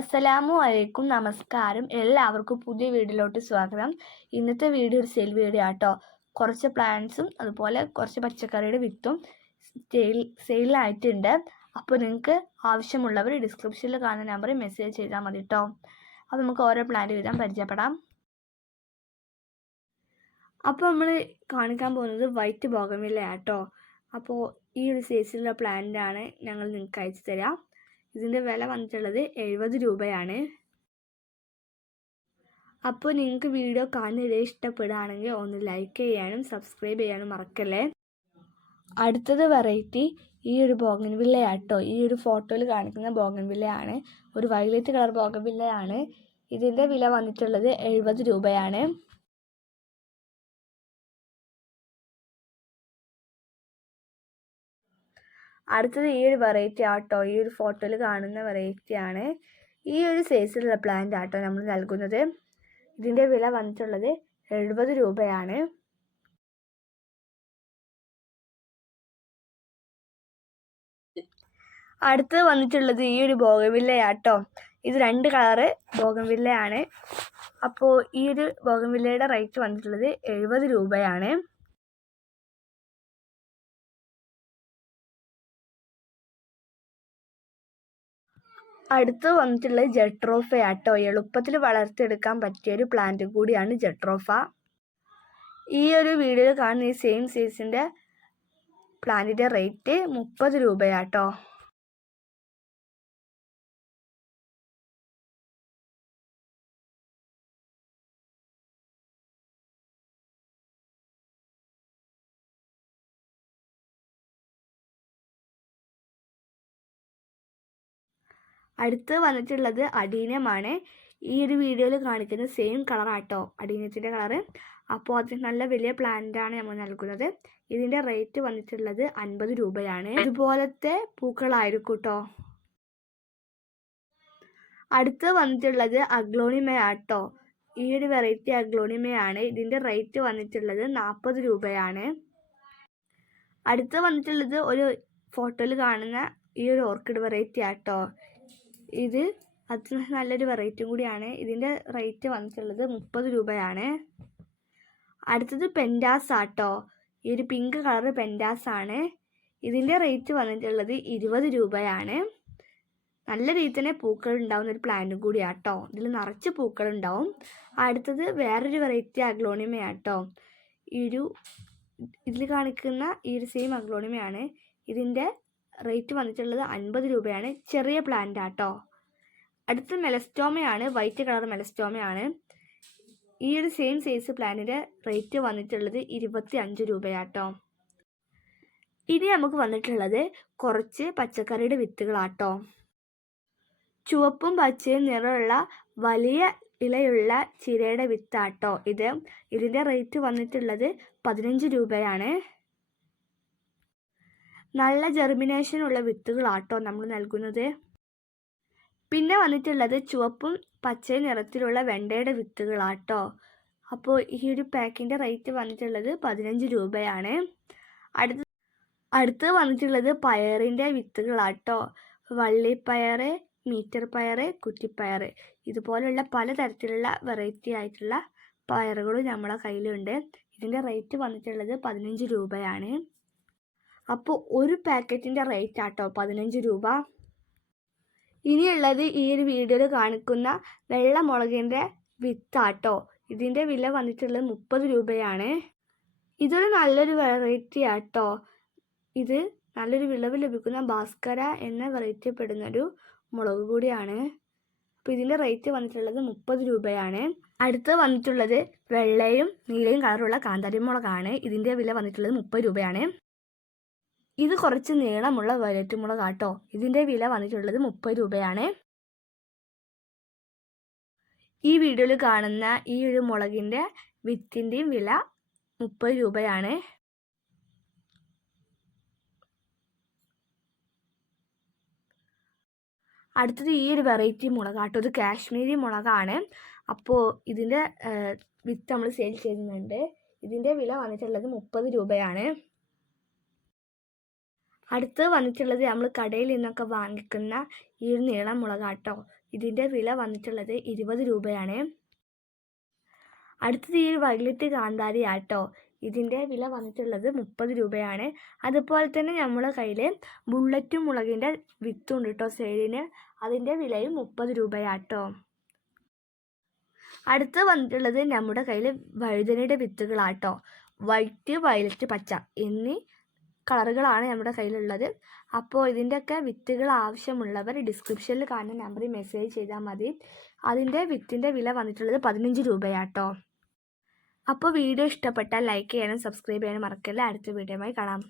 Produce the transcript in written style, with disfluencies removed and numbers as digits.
അസ്സലാമു അലൈക്കും, നമസ്കാരം. എല്ലാവർക്കും പുതിയ വീഡിയോയിലോട്ട് സ്വാഗതം. ഇന്നത്തെ വീഡിയോ ഒരു സെയിൽ വീഡിയോ ആട്ടോ. കുറച്ച് പ്ലാന്റ്സും അതുപോലെ കുറച്ച് പച്ചക്കറിയുടെ വിത്തും സെയിലായിട്ടുണ്ട്. അപ്പോൾ നിങ്ങൾക്ക് ആവശ്യമുള്ളവർ ഡിസ്ക്രിപ്ഷനിൽ കാണുന്ന നമ്പറിൽ മെസ്സേജ് ചെയ്താൽ മതി കേട്ടോ. അപ്പോൾ നമുക്ക് ഓരോ പ്ലാന്റ് വീതം പരിചയപ്പെടാം. അപ്പോൾ നമ്മൾ കാണിക്കാൻ പോകുന്നത് വൈറ്റ് ബോഗൺവില്ല ആട്ടോ. അപ്പോൾ ഈ ഒരു സൈസിലുള്ള പ്ലാന്റാണ് ഞങ്ങൾ നിങ്ങൾക്ക് അയച്ചു തരാം. ഇതിൻ്റെ വില വന്നിട്ടുള്ളത് 70 രൂപയാണ്. അപ്പോൾ നിങ്ങൾക്ക് വീഡിയോ കാണുന്നത് ഇഷ്ടപ്പെടുകയാണെങ്കിൽ ഒന്ന് ലൈക്ക് ചെയ്യാനും സബ്സ്ക്രൈബ് ചെയ്യാനും മറക്കല്ലേ. അടുത്തത് വെറൈറ്റി ഈ ഒരു ബോഗൺവില്ലയാട്ടോ. ഈ ഒരു ഫോട്ടോയിൽ കാണിക്കുന്ന ബോഗൺവില്ലയാണ്. ഒരു വയലറ്റ് കളർ ബോഗൺവില്ലയാണ്. ഇതിൻ്റെ വില വന്നിട്ടുള്ളത് 70 രൂപയാണ്. അടുത്തത് ഈ ഒരു വെറൈറ്റി ആട്ടോ. ഈ ഒരു ഫോട്ടോയിൽ കാണുന്ന വെറൈറ്റിയാണ്. ഈ ഒരു സൈസിലുള്ള പ്ലാന്റ് ആട്ടോ നമ്മൾ നൽകുന്നത്. ഇതിൻ്റെ വില വന്നിട്ടുള്ളത് 70 രൂപയാണ്. അടുത്തത് വന്നിട്ടുള്ളത് ഈ ഒരു ബോഗൺവില്ലയാട്ടോ. ഇത് 2 കളറ് ബോഗൺവില്ലയാണ്. അപ്പോൾ ഈ ഒരു ബോഗൺവില്ലയുടെ റേറ്റ് വന്നിട്ടുള്ളത് 70 രൂപയാണ്. അടുത്ത് വന്നിട്ടുള്ളത് ജട്രോഫ ആട്ടോ. എളുപ്പത്തിൽ വളർത്തിയെടുക്കാൻ പറ്റിയൊരു പ്ലാന്റ് കൂടിയാണ് ജട്രോഫ. ഈ ഒരു വീഡിയോയിൽ കാണുന്ന ഈ സെയിം സൈസിൻ്റെ പ്ലാന്റിൻ്റെ റേറ്റ് 30 രൂപയാട്ടോ. അടുത്ത് വന്നിട്ടുള്ളത് അഡീനമാണ്. ഈ ഒരു വീഡിയോയിൽ കാണിക്കുന്ന സെയിം കളറാട്ടോ അഡീനത്തിൻ്റെ കളറ്. അപ്പോൾ അത് നല്ല വലിയ പ്ലാന്റാണ് നമ്മൾ നൽകുന്നത്. ഇതിൻ്റെ റേറ്റ് വന്നിട്ടുള്ളത് 50 രൂപയാണ്. ഇതുപോലത്തെ പൂക്കളായിരിക്കും കേട്ടോ. അടുത്ത് വന്നിട്ടുള്ളത് അഗ്ലോണിമയാട്ടോ. ഈ ഒരു വെറൈറ്റി അഗ്ലോണിമയാണ്. ഇതിൻ്റെ റേറ്റ് വന്നിട്ടുള്ളത് 40 രൂപയാണ്. അടുത്ത് വന്നിട്ടുള്ളത് ഒരു ഫോട്ടോയിൽ കാണുന്ന ഈ ഒരു ഓർക്കിഡ് വെറൈറ്റി ആട്ടോ. ഇത് അത് നല്ലൊരു വെറൈറ്റി കൂടിയാണ്. ഇതിൻ്റെ റേറ്റ് വന്നിട്ടുള്ളത് 30 രൂപയാണ്. അടുത്തത് പെൻഡാസ് ആട്ടോ. ഈ ഒരു പിങ്ക് കളർ പെൻഡാസ് ആണ്. ഇതിൻ്റെ റേറ്റ് വന്നിട്ടുള്ളത് 20 രൂപയാണ്. നല്ല രീതിയിൽ തന്നെ പൂക്കൾ ഉണ്ടാവുന്ന ഒരു പ്ലാന്റും കൂടിയാട്ടോ. ഇതിൽ നിറച്ച് പൂക്കൾ ഉണ്ടാവും. അടുത്തത് വേറൊരു വെറൈറ്റി അഗ്ലോണിമയാട്ടോ. ഇതിൽ കാണിക്കുന്ന ഈ ഒരു സെയിം അഗ്ലോണിമയാണ്. ഇതിൻ്റെ റേറ്റ് വന്നിട്ടുള്ളത് 50 രൂപയാണ്. ചെറിയ പ്ലാന്റ് ആട്ടോ. അടുത്ത മെലസ്റ്റോമയാണ്. White colour മെലസ്റ്റോമയാണ്. ഈ ഒരു സെയിം സൈസ് പ്ലാന്റിൻ്റെ റേറ്റ് വന്നിട്ടുള്ളത് 25 രൂപയാട്ടോ. ഇനി നമുക്ക് വന്നിട്ടുള്ളത് കുറച്ച് പച്ചക്കറിയുടെ വിത്തുകളാട്ടോ. ചുവപ്പും പച്ചയും നിറമുള്ള വലിയ ഇലയുള്ള ചീരയുടെ വിത്താട്ടോ ഇത്. ഇതിൻ്റെ റേറ്റ് വന്നിട്ടുള്ളത് 15 രൂപയാണ്. നല്ല ജെർമിനേഷൻ ഉള്ള വിത്തുകളാട്ടോ നമ്മൾ നൽകുന്നത്. പിന്നെ വന്നിട്ടുള്ളത് ചുവപ്പും പച്ചയും നിറത്തിലുള്ള വെണ്ടയുടെ വിത്തുകളാട്ടോ. അപ്പോൾ ഈ ഒരു പാക്കിൻ്റെ റേറ്റ് വന്നിട്ടുള്ളത് 15 രൂപയാണ്. അടുത്ത് വന്നിട്ടുള്ളത് പയറിൻ്റെ വിത്തുകളാട്ടോ. വള്ളിപ്പയർ, മീറ്റർ പയർ, കുറ്റിപ്പയർ, ഇതുപോലുള്ള പലതരത്തിലുള്ള വെറൈറ്റി ആയിട്ടുള്ള പയറുകളും നമ്മളെ കയ്യിലുണ്ട്. ഇതിൻ്റെ റേറ്റ് വന്നിട്ടുള്ളത് 15 രൂപയാണ്. അപ്പോൾ ഒരു പാക്കറ്റിൻ്റെ റേറ്റ് ആട്ടോ 15 രൂപ. ഇനിയുള്ളത് ഈ ഒരു വീഡിയോയിൽ കാണിക്കുന്ന വെള്ളമുളകിൻ്റെ വിത്താട്ടോ. ഇതിൻ്റെ വില വന്നിട്ടുള്ളത് 30 രൂപയാണ്. ഇതൊരു നല്ലൊരു വെറൈറ്റി ആട്ടോ. ഇത് നല്ലൊരു വിളവ് ലഭിക്കുന്ന ഭാസ്കര എന്ന വെറൈറ്റി പെടുന്നൊരു മുളക് കൂടിയാണ്. അപ്പോൾ ഇതിൻ്റെ റേറ്റ് വന്നിട്ടുള്ളത് 30 രൂപയാണ്. അടുത്ത് വന്നിട്ടുള്ളത് വെള്ളയും നീലയും കളറുള്ള കാന്താരി മുളകാണ്. ഇതിൻ്റെ വില വന്നിട്ടുള്ളത് 30 രൂപയാണ്. ഇത് കുറച്ച് നീളമുള്ള വയലറ്റ് മുളകാട്ടോ. ഇതിൻ്റെ വില വന്നിട്ടുള്ളത് 30 രൂപയാണ്. ഈ വീഡിയോയിൽ കാണുന്ന ഈ ഒരു മുളകിൻ്റെ വിത്തിൻ്റെയും വില 30 രൂപയാണ്. അടുത്തത് ഈ ഒരു വെറൈറ്റി മുളകാട്ടോ. ഇത് കാശ്മീരി മുളകാണ്. അപ്പോൾ ഇതിൻ്റെ വിത്ത് നമ്മൾ സെയിൽ ചെയ്യുന്നുണ്ട്. ഇതിൻ്റെ വില വന്നിട്ടുള്ളത് 30 രൂപയാണ്. അടുത്ത് വന്നിട്ടുള്ളത് നമ്മൾ കടയിൽ നിന്നൊക്കെ വാങ്ങിക്കുന്ന ഈ ഒരു നീളം മുളകാട്ടോ. ഇതിൻ്റെ വില വന്നിട്ടുള്ളത് 20 രൂപയാണ്. അടുത്തത് ഈ വയലറ്റ് കാന്താരി ആട്ടോ. ഇതിൻ്റെ വില വന്നിട്ടുള്ളത് 30 രൂപയാണ്. അതുപോലെ തന്നെ നമ്മുടെ കയ്യിൽ ബുള്ളറ്റ് മുളകിൻ്റെ വിത്തുണ്ട് കേട്ടോ സെയിലിന്. അതിൻ്റെ വിലയും 30 രൂപയാട്ടോ. അടുത്ത് വന്നിട്ടുള്ളത് നമ്മുടെ കയ്യിൽ വഴുതനയുടെ വിത്തുകളാട്ടോ. വൈറ്റ്, വയലറ്റ്, പച്ച എന്നീ കളറുകളാണ് നമ്മുടെ കയ്യിലുള്ളത്. അപ്പോൾ ഇതിൻ്റെയൊക്കെ വിത്തുകൾ ആവശ്യമുള്ളവർ ഡിസ്ക്രിപ്ഷനിൽ കാണുന്ന നമ്പറിൽ മെസ്സേജ് ചെയ്താൽ മതി. അതിൻ്റെ വിത്തിൻ്റെ വില വന്നിട്ടുള്ളത് 15 രൂപയാട്ടോ. അപ്പോൾ വീഡിയോ ഇഷ്ടപ്പെട്ടാൽ ലൈക്ക് ചെയ്യാനും സബ്സ്ക്രൈബ് ചെയ്യാനും മറക്കല്ല. അടുത്ത വീഡിയോയുമായി കാണാം.